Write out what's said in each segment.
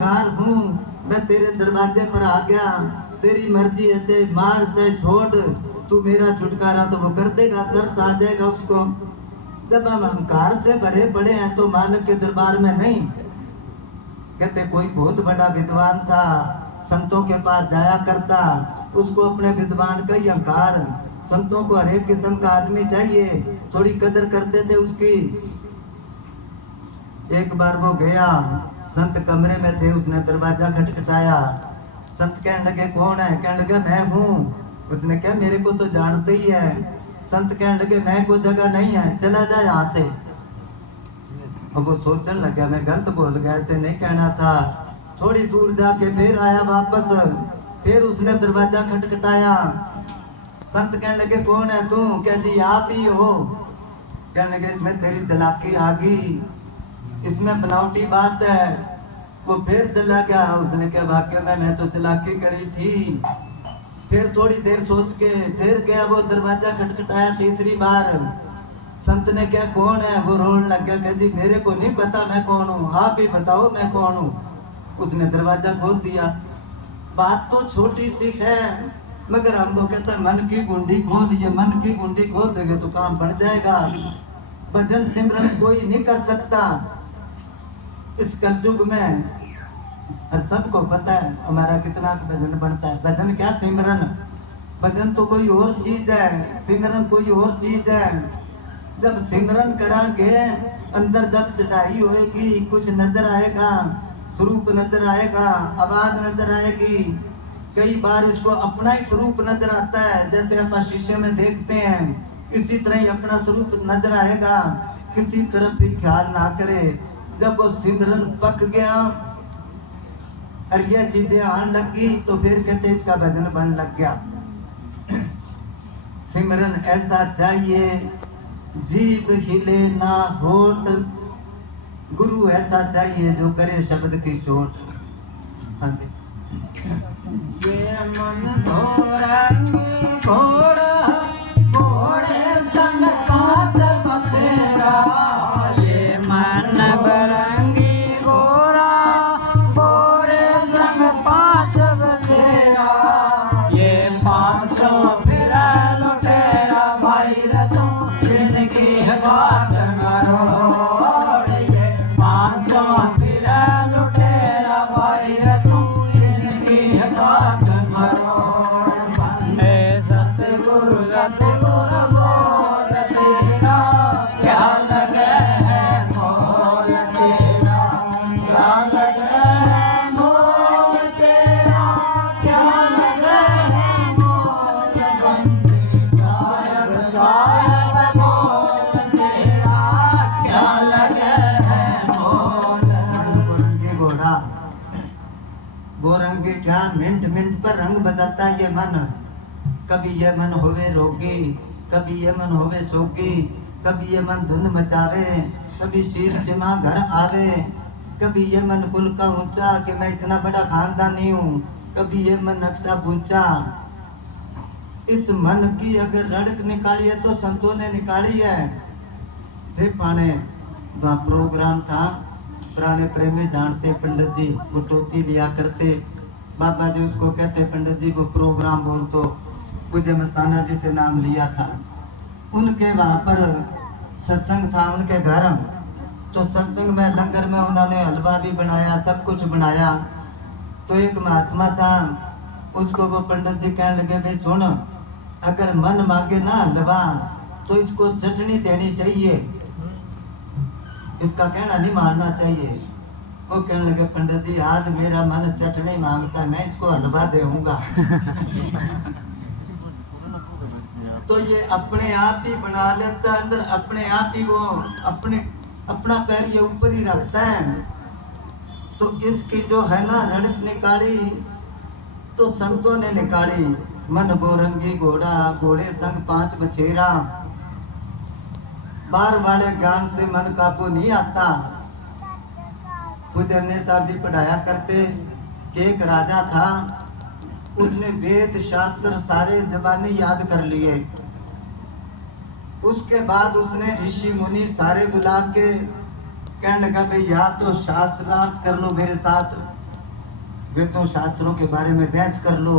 Car हूँ, मैं तेरे दरवाजे पर आ गया। तेरी मर्जी है, चाहे मार चाहे छोड़, तू मेरा छुटकारा तो वो कर देगा, तरस आ जाएगा उसको। जब हम अहंकार से भरे पड़े हैं तो मालिक के दरबार में नहीं। कहते कोई बहुत बड़ा विद्वान था, संतों के पास जाया करता, उसको अपने विद्वान का ही अहंकार। संतों को हर एक किस्म का आदमी चाहिए, थोड़ी कदर करते थे उसकी। एक बार वो गया, संत कमरे में थे, उसने दरवाजा खटखटाया। संत कहने लगे कौन है? कहने लगे मैं हूँ। उसने कहा मेरे को तो जानते ही है। संत कहने लगे मैं कोई जगह नहीं है, चला जाए यहाँ से। अब वो सोचने लगा मैं गलत बोल गया, ऐसे नहीं कहना था। थोड़ी दूर जाके फिर आया वापस, फिर उसने दरवाजा खटखटाया। संत कहने लगे कौन है तू? क्या जी आप ही हो? कहने लगे इसमें तेरी चालाकी आ गई, इसमें बनावटी बात है। वो फिर चला गया। उसने कहा वाक्य में मैं तो चालाकी करी थी। फिर थोड़ी देर सोच के फिर गया, वो दरवाजा खटखटाया तीसरी बार। संत ने क्या कौन है? वो रोने लग गया, कहा जी मेरे को नहीं पता मैं कौन हूँ, आप ही बताओ मैं कौन हूँ। उसने दरवाजा खोल दिया। बात तो छोटी सी है, मगर हम लोग कहते हैं मन की कुंडी खोल, ये मन की कुंडी खोल देंगे तो काम बढ़ जाएगा। भजन सिमरन कोई नहीं कर सकता इस कलयुग में। और सबको पता है हमारा कितना भजन बनता है। भजन क्या सिमरन? भजन तो कोई और चीज है, सिमरन कोई और चीज है। जब सिमरन करांगे, अंदर जब चढ़ाई होएगी, कुछ नजर आएगा, स्वरूप नजर आएगा, आवाज नजर आएगी। कई बार इसको अपना ही स्वरूप नजर आता है, जैसे अपन शीशे में देखते हैं, इसी तरह ही अपना स्वरूप नजर आएगा। किसी तरफ भी ख्याल ना करे। जब वो सिमरन पक गया और ये चीजें आने लगी तो फिर कहते इसका भजन बन लग गया। सिमरन ऐसा चाहिए जीभ हिले ना होठ, गुरु ऐसा चाहिए जो करे शब्द की चोट। हाँ जी। ये मन घोड़ा घोड़े संग कांच बसेरा, ये मन बरंगी घोड़ा घोड़े संग पांच बसेरा, ये पांचों फिर लुटेरा भाई रतों जिनकी बात करो। ये पांचों फिर लुटेरा भाई रतों जिनकी बात करो। सतगुरु सतगुरु बोल तेरा, क्या लगे है बोल तेरा, क्या लगे है बोल तेरा, क्या लगे है बोल साहेब साहेब बोल तेरा, क्या लगे है बोल। रंगी घोड़ा वो रंग क्या मिनट मिनट पर रंग बदलता है ये मन। कभी ये मन होवे रोगी, कभी ये मन होवे सोगी, कभी ये मन धुंध मचावे, कभी शीर सीमा घर आवे, कभी ये मन कुल का ऊंचा कि मैं इतना बड़ा खानदानी हूँ, कभी ये मन नकटा पूछा। इस मन की अगर रड़क निकाली है तो संतों ने निकाली है। फिर पाने वहाँ प्रोग्राम था, पुराने प्रेमी जानते पंडित जी, वो टोपी लिया करते, बाबा जी उसको कहते पंडित जी वो प्रोग्राम बोल तो पूज्य मस्ताना जी से नाम लिया था। उनके वहाँ पर सत्संग था उनके घर, तो सत्संग में लंगर में उन्होंने हलवा भी बनाया, सब कुछ बनाया। तो एक महात्मा था, उसको वो पंडित जी कहने लगे भाई सुन, अगर मन मांगे ना हलवा तो इसको चटनी देनी चाहिए, इसका कहना नहीं मानना चाहिए। वो कहने लगे पंडित जी आज मेरा मन चटनी मांगता है, मैं इसको हलवा दूंगा। तो ये अपने आप ही बना लेता है अंदर, अपने आप ही वो अपना पैर ये ऊपर ही रखता है। तो इसकी जो है ना रड़क निकाली तो संतों ने निकाली। मन बोरंगी घोड़ा घोड़े संग पांच बछेरा, बार वाले ज्ञान से मन काबू नहीं आता। पूज्य ने साहब जी पढ़ाया करते कि एक राजा था, उसने वेद शास्त्र सारे जबानी याद कर लिए। उसके बाद उसने ऋषि मुनि सारे बुला के कहने लगा भाई या तो शास्त्रार्थ कर लो मेरे साथ, वेदों शास्त्रों के बारे में बहस कर लो,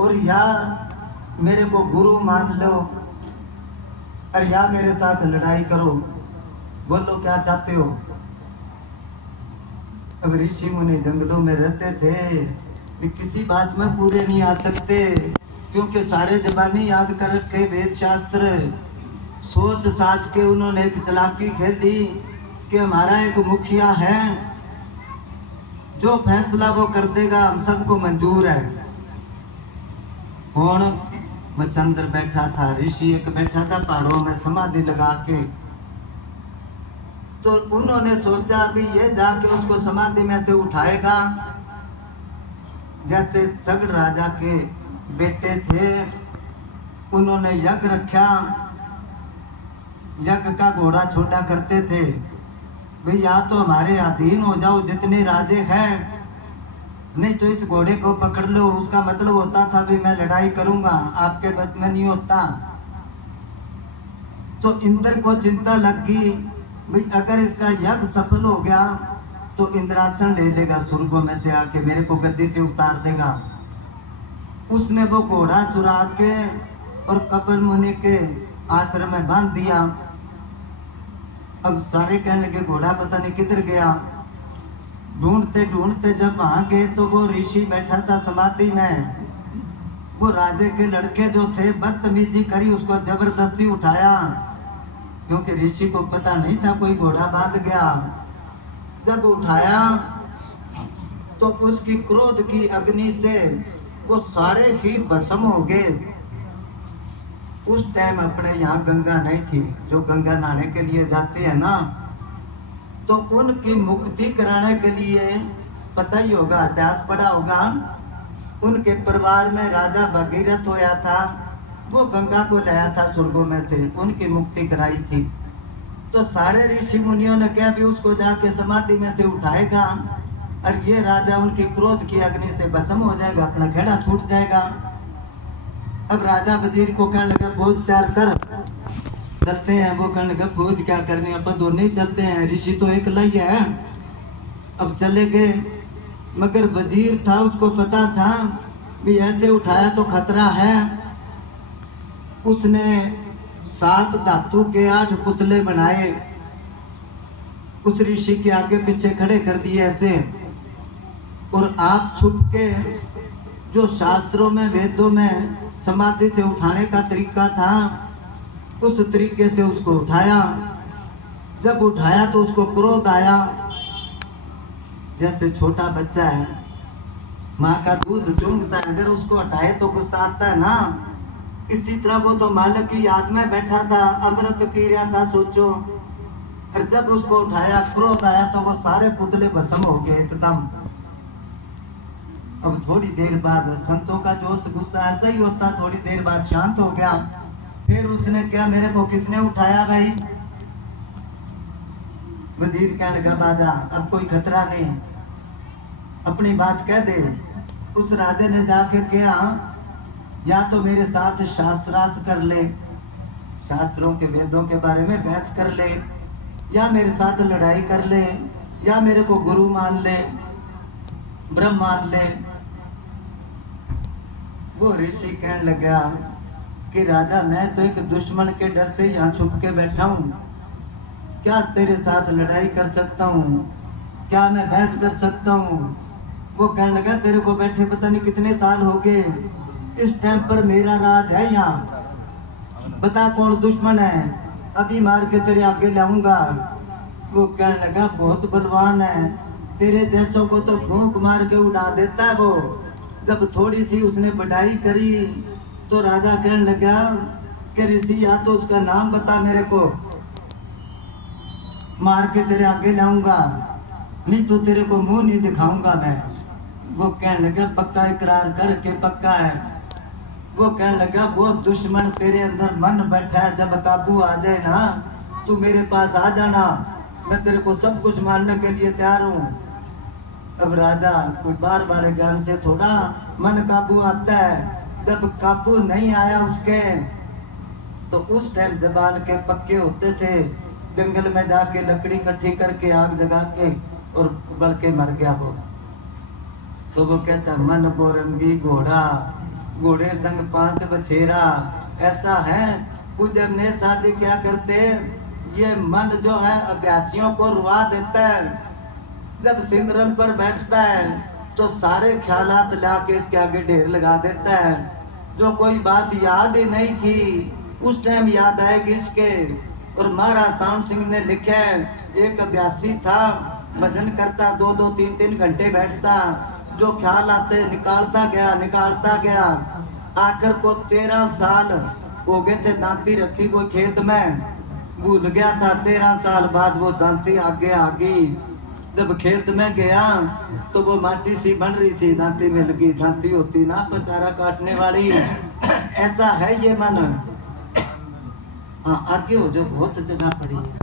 और या मेरे को गुरु मान लो, और या मेरे साथ लड़ाई करो, बोलो क्या चाहते हो। अब ऋषि मुनि जंगलों में रहते थे, वे किसी बात में पूरे नहीं आ सकते, क्योंकि सारे जबानी याद कर रखे वेद शास्त्र। सोच साच के उन्होंने एक चालाकी खेली कि हमारा एक मुखिया है, जो फैसला वो कर देगा, हम सबको मंजूर है। कौन? मचंद्र बैठा था, ऋषि एक बैठा था पहाड़ों में समाधि लगा के। तो उन्होंने सोचा भी ये जाके उसको समाधि में से उठाएगा। जैसे सगड़ राजा के बेटे थे, उन्होंने यज्ञ रखा, यज्ञ का घोड़ा छोटा करते थे, भाई या तो हमारे अधीन हो जाओ जितने राजे हैं, नहीं तो इस घोड़े को पकड़ लो। उसका मतलब होता था भी मैं लड़ाई करूंगा, आपके बस में नहीं होता। तो इंद्र को चिंता लगी, भाई अगर इसका यज्ञ सफल हो गया तो इंद्रासन ले लेगा स्वर्गों में से आके, मेरे को गद्दी से उतार देगा। उसने वो घोड़ा चुरा के और कपिल मुनि के आश्रम में बांध दिया। अब सारे कहने लगे घोड़ा पता नहीं किधर गया। ढूंढते ढूंढते जब वहां गए तो वो ऋषि बैठा था समाधि में। वो राजे के लड़के जो थे बदतमीजी करी, उसको जबरदस्ती उठाया, क्योंकि ऋषि को पता नहीं था कोई घोड़ा बांध गया। जब उठाया तो उसकी क्रोध की अग्नि से वो सारे ही भस्म हो गए। उस टाइम अपने यहाँ गंगा नहीं थी, जो गंगा नहाने के लिए जाते हैं ना, तो उनकी मुक्ति कराने के लिए, पता ही होगा, इतिहास पढ़ा होगा, उनके परिवार में राजा भगीरथ होया था, वो गंगा को लाया था स्वर्गों में से, उनकी मुक्ति कराई थी। तो सारे ऋषि मुनियों ने क्या भी उसको जाके समाधि में से उठाएगा और ये राजा उनकी क्रोध की अग्नि से भस्म हो जाएगा, अपना खेड़ा छूट जाएगा। अब राजा वजीर को कहने लगा फौज तैयार कर, चलते हैं। वो कहने लगा फौज क्या करनी, अपन दोनों ही चलते हैं, ऋषि तो एक ही है। अब चले गए, मगर वजीर था, उसको पता था भी ऐसे उठाया तो खतरा है। उसने 7 धातु के 8 पुतले बनाए, उस ऋषि के आगे पीछे खड़े कर दिए ऐसे, और आप छुप के, जो शास्त्रों में वेदों में समाधि से उठाने का तरीका था, उस तरीके से उसको उठाया। जब उठाया तो उसको क्रोध आया। जैसे छोटा बच्चा है, माँ का दूध चूंघता है, अगर उसको हटाए तो गुस्सा आता है ना, इसी तरह वो तो मालिक की याद में बैठा था, अमृत पी रहा था, सोचो। और जब उसको उठाया, क्रोध आया, तो वो सारे पुतले भस्म हो गए एकदम। अब थोड़ी देर बाद, संतों का जोश गुस्सा ऐसा ही होता, थोड़ी देर बाद शांत हो गया। फिर उसने क्या, मेरे को किसने उठाया भाई? वजीर कहने लगा बाजा, अब कोई खतरा नहीं, अपनी बात कह दे। उस राजे ने जाके क्या, या तो मेरे साथ शास्त्रार्थ कर ले, शास्त्रों के वेदों के बारे में बहस कर ले, या मेरे साथ लड़ाई कर ले, या मेरे को गुरु मान ले, ब्रह्म मान ले। वो ऋषि कहने लगा कि राजा, मैं तो एक दुश्मन के डर से यहाँ छुप के बैठा हूँ, क्या तेरे साथ लड़ाई कर सकता हूँ, क्या मैं बहस कर सकता हूँ? वो कहने लगा तेरे को बैठे पता नहीं कितने साल हो गए, इस टाइम पर मेरा राज है यहाँ, बता कौन दुश्मन है, अभी मार के तेरे आगे लाऊंगा। वो कहने लगा बहुत बलवान है, तेरे जैसों को तो घोंक मार के उड़ा देता है वो। जब थोड़ी सी उसने बढ़ाई करी तो राजा कहने लगा कि ऋषि, या तो उसका नाम बता मेरे को, मार के तेरे आगे लाऊंगा, नहीं तो तेरे को मुंह नहीं दिखाऊंगा मैं। वो कहने लगा पक्का इकरार करके, पक्का है। वो कहने लगा वो दुश्मन तेरे अंदर मन बैठा है, जब काबू आ जाए ना, तू मेरे पास आ जाना, मैं तेरे को सब कुछ मारने के लिए तैयार हूँ। अब राजा कोई बार वाले ज्ञान से थोड़ा मन काबू आता है, जब काबू नहीं आया उसके, तो उस टाइम जबान के पक्के होते थे, जंगल में जाके लकड़ी इकट्ठी करके आग जगा के और उबल के मर गया वो। तो वो कहता मन बोरंगी घोड़ा, घोड़े संग 5 बछेरा। ऐसा है कुछ अपने शादी क्या करते, ये मन जो है अभ्यासियों को रुआ देता है। जब सिमरन पर बैठता है तो सारे ख्यालात लाके इसके आगे ढेर लगा देता है। जो कोई बात याद ही नहीं थी उस टाइम याद आएगी इसके। और महाराज शाम सिंह ने लिखा है, एक अभ्यासी था, भजन करता 2-2 3-3 घंटे बैठता, जो ख्याल आते निकालता गया। आखिर को 13 साल हो गए थे, दांती रखी कोई खेत में, भूल गया था। 13 साल बाद वो दांती आगे आ गई। जब खेत में गया तो वो माटी सी बन रही थी, दांती मिल गई। दांती होती ना पचारा काटने वाली। ऐसा है ये मन। हाँ आगे हो जो, बहुत जगह पड़ी है।